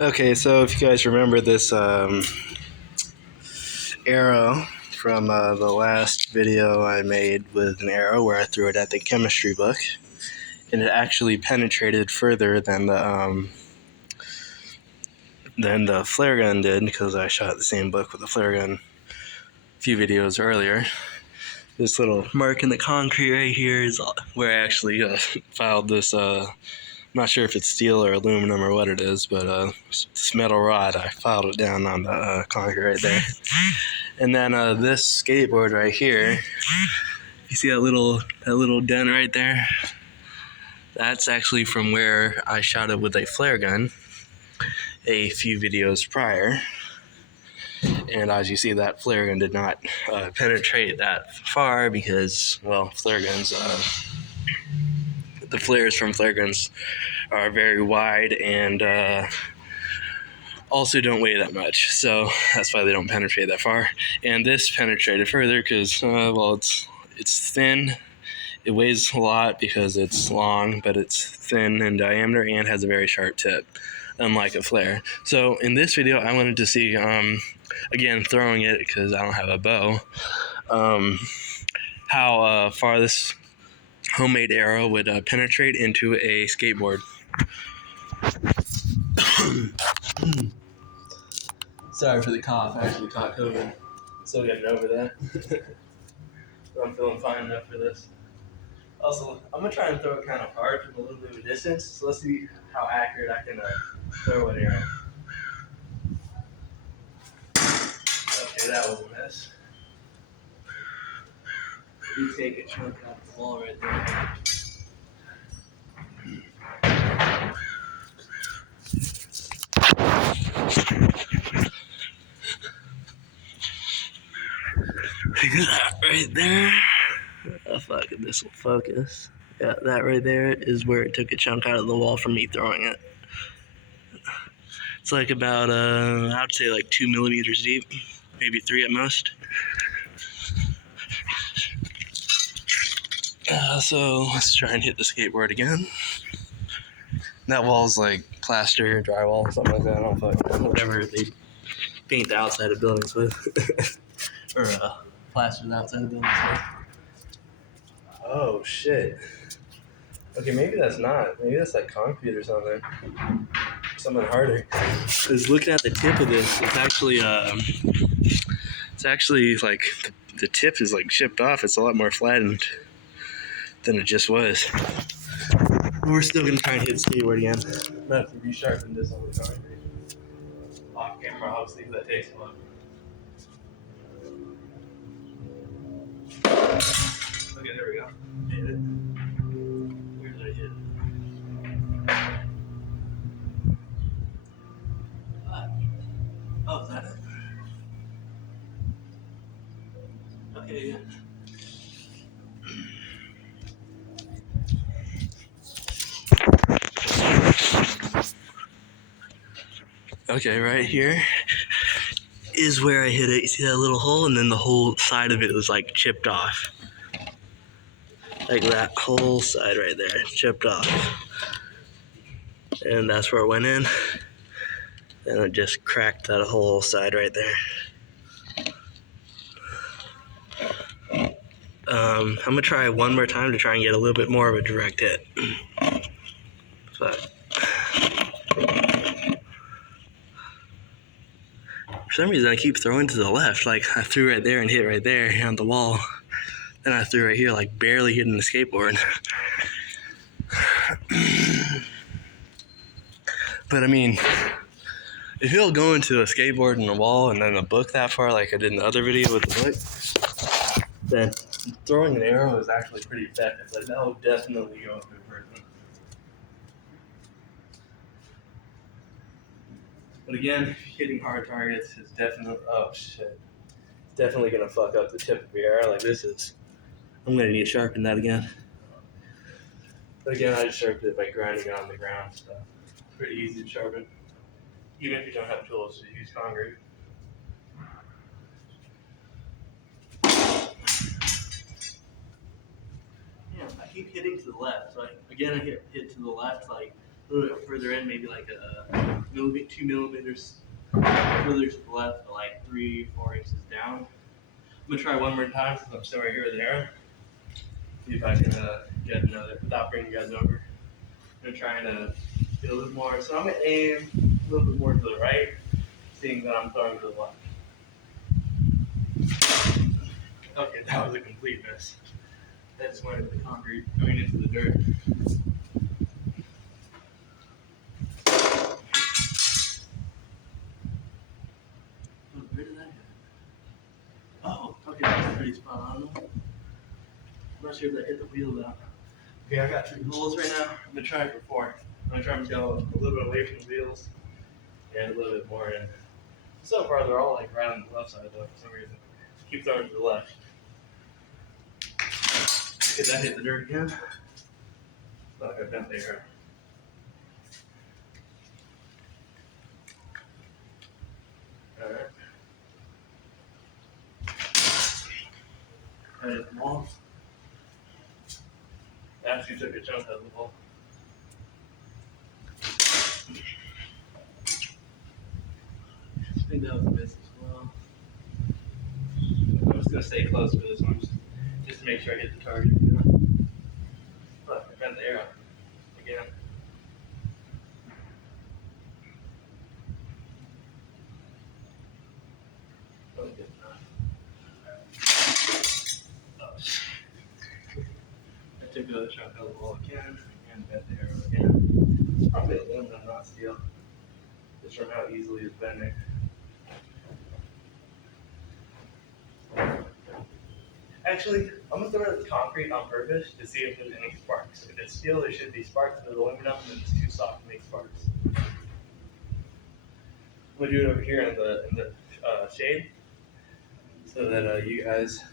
Okay, so if you guys remember this arrow from the last video I made with an arrow where I threw it at the chemistry book, and it actually penetrated further than the flare gun did, because I shot the same book with a flare gun a few videos earlier. This little mark in the concrete right here is where I actually filed this. I'm not sure if it's steel or aluminum or what it is, but this metal rod, I filed it down on the concrete right there. And then this skateboard right here, you see that little dent right there? That's actually from where I shot it with a flare gun a few videos prior. And as you see, that flare gun did not penetrate that far because, well, flare guns, the flares from flare guns are very wide and also don't weigh that much. So that's why they don't penetrate that far. And this penetrated further because, well, it's thin. It weighs a lot because it's long, but it's thin in diameter and has a very sharp tip, unlike a flare. So in this video, I wanted to see, again, throwing it because I don't have a bow, how far this homemade arrow would penetrate into a skateboard. Sorry for the cough. I actually caught COVID. Still getting over that. But I'm feeling fine enough for this. Also, I'm going to try and throw it kind of hard from a little bit of a distance, so let's see how accurate I can throw an arrow. Okay, that was a mess. You take a chunk out of the wall right there. That right there. Oh, fuck, this will focus. Yeah, that right there is where it took a chunk out of the wall from me throwing it. It's like about, I would say like 2 millimeters deep, maybe 3 at most. So let's try and hit the skateboard again. That wall's like plaster, drywall, something like that. I don't fucking know. Whatever they paint the outside of buildings with. Or plaster the outside of buildings with. Oh shit. Okay, maybe that's not. Maybe that's like concrete or something. Something harder. Because looking at the tip of this, it's actually like the tip is like chipped off. It's a lot more flattened than it just was. We're still gonna try and hit skateboard again. I'm gonna have to resharpen this on the concrete. Off camera, obviously, because that takes a lot. Okay, there we go. Hit it. Where did I hit it? Oh, is that it? Okay, yeah. Okay, right here is where I hit it. You see that little hole? And then the whole side of it was like chipped off. Like that whole side right there, chipped off. And that's where it went in. And it just cracked that whole side right there. I'm gonna try one more time to try and get a little bit more of a direct hit. But for some reason I keep throwing to the left. Like I threw right there and hit right there on the wall. Then I threw right here, like barely hitting the skateboard. But I mean, if you'll go into a skateboard and a wall and then a book that far, like I did in the other video with the book, then throwing an arrow is actually pretty effective. Like that will definitely go through a person. But again, hitting hard targets is definitely, oh shit, definitely gonna fuck up the tip of your arrow. Like this is, I'm gonna need to sharpen that again. But again, I just sharpened it by grinding it on the ground, so it's pretty easy to sharpen. Even if you don't have tools to use concrete. Yeah, I keep hitting to the left. So again, I hit to the left like A little bit further in, maybe like a 2 millimeters further to the left, but like 3-4 inches down. I'm gonna try one more time since I'm still right here with the arrow. See if I can get another without bringing you guys over. I'm gonna try and get a little more. So I'm gonna aim a little bit more to the right, seeing that I'm throwing to the left. Okay, that was a complete miss. That just went into the concrete, going into the dirt. Oh, where did that go? Oh, okay, that's pretty spot on. I'm not sure if that hit the wheel though. Okay, I got 3 holes right now. I'm gonna try it for 4. I'm gonna try and go a little bit away from the wheels and a little bit more in. So far, they're all like right on the left side though, for some reason. Keep throwing to the left. Did that hit the dirt again? Like I bent there. Alright. That hit the wall. Actually took a chunk out of the wall. I think that was a miss as well. I'm just gonna stay close for this one, just to make sure I hit the target. You know? Look, I bent the arrow again. Probably good enough. Oh. I took a chunk out of the wall again and bent the arrow again. It's probably aluminum, not steel. Just from how easily it's bending. Actually, I'm gonna throw it at the concrete on purpose to see if there's any sparks. If it's steel, there should be sparks. If it's aluminum, then it's too soft to make sparks. I'm gonna do it over here in the shade, so that you guys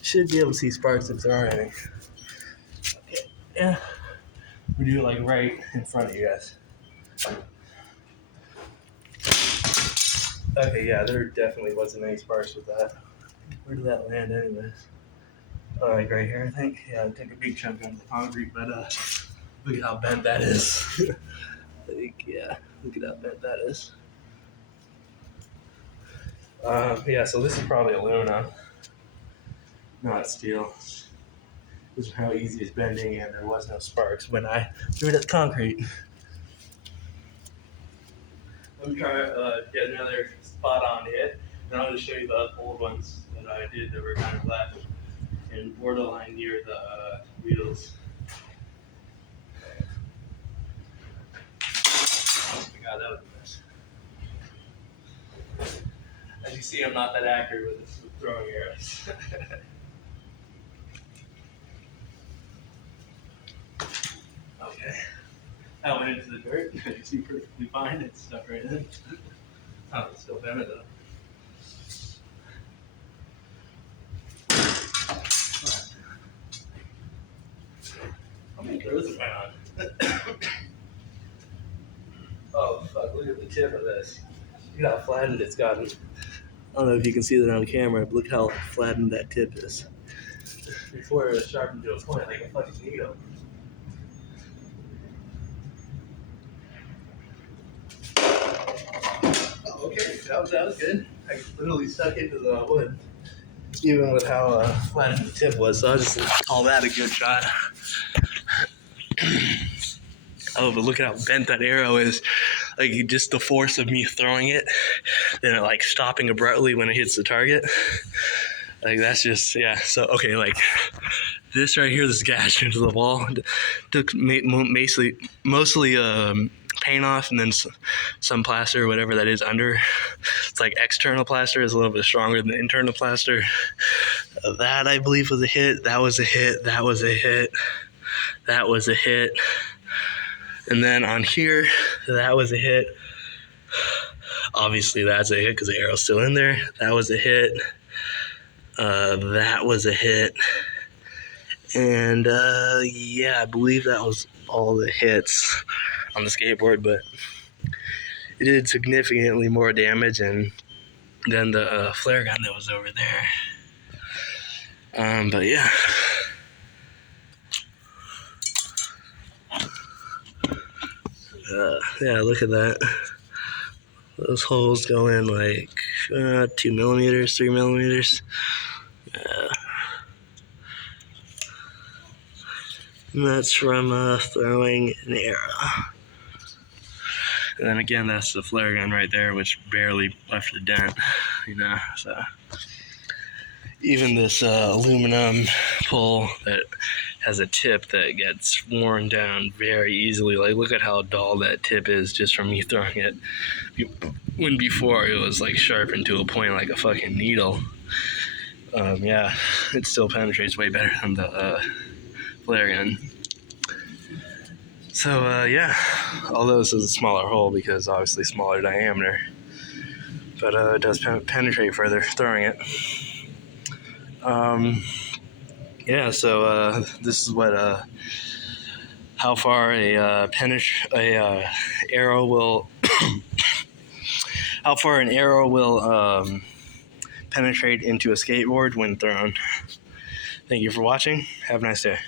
should be able to see sparks if there are any. Okay, yeah, we do it like right in front of you guys. Okay, yeah, there definitely wasn't any sparks with that. Where did that land anyways? Oh, like right here, I think. Yeah, I took a big chunk out of the concrete, but look at how bent that is. I think, yeah, look at how bent that is. Yeah, so this is probably aluminum, not steel. This is how easy it's bending, and there was no sparks when I threw it at the concrete. Let me try get another spot on it, and I'll just show you the old ones that I did that were kind of left and borderline near the wheels. Oh my god, that was a mess. As you see, I'm not that accurate with throwing arrows. Okay. That went into the dirt. You see perfectly fine. It's stuck right in. Oh, it's still bent though. How many throws am I on? Oh fuck, look at the tip of this. Look at how flattened it's gotten. I don't know if you can see that on camera, but look how flattened that tip is. Before it was sharpened to a point like a fucking needle. Oh, okay, that was good. I literally stuck into the wood, even with how flattened the tip was, so I'll just call that a good shot. Oh, but look at how bent that arrow is. Like, just the force of me throwing it, then it, like, stopping abruptly when it hits the target. Like, that's just, yeah. So, okay, like, this right here, this gash into the wall, took mostly paint off, and then some plaster, whatever that is under. It's like external plaster is a little bit stronger than internal plaster. That, I believe, was a hit. That was a hit. That was a hit. That was a hit. And then on here, that was a hit. Obviously, that's a hit because the arrow's still in there. That was a hit. That was a hit. And yeah, I believe that was all the hits on the skateboard, but it did significantly more damage than the flare gun that was over there. But yeah. Yeah, look at that. Those holes go in like 2 millimeters, 3 millimeters. And that's from throwing an arrow. And then again, that's the flare gun right there, which barely left a dent, so. Even this aluminum pole that has a tip that gets worn down very easily. Like, look at how dull that tip is just from me throwing it. When before it was like sharpened to a point like a fucking needle. Yeah, it still penetrates way better than the flare gun. So yeah, although this is a smaller hole because obviously smaller diameter, but it does penetrate further throwing it. Yeah, so this is what how far a arrow will how far an arrow will penetrate into a skateboard when thrown. Thank you for watching. Have a nice day.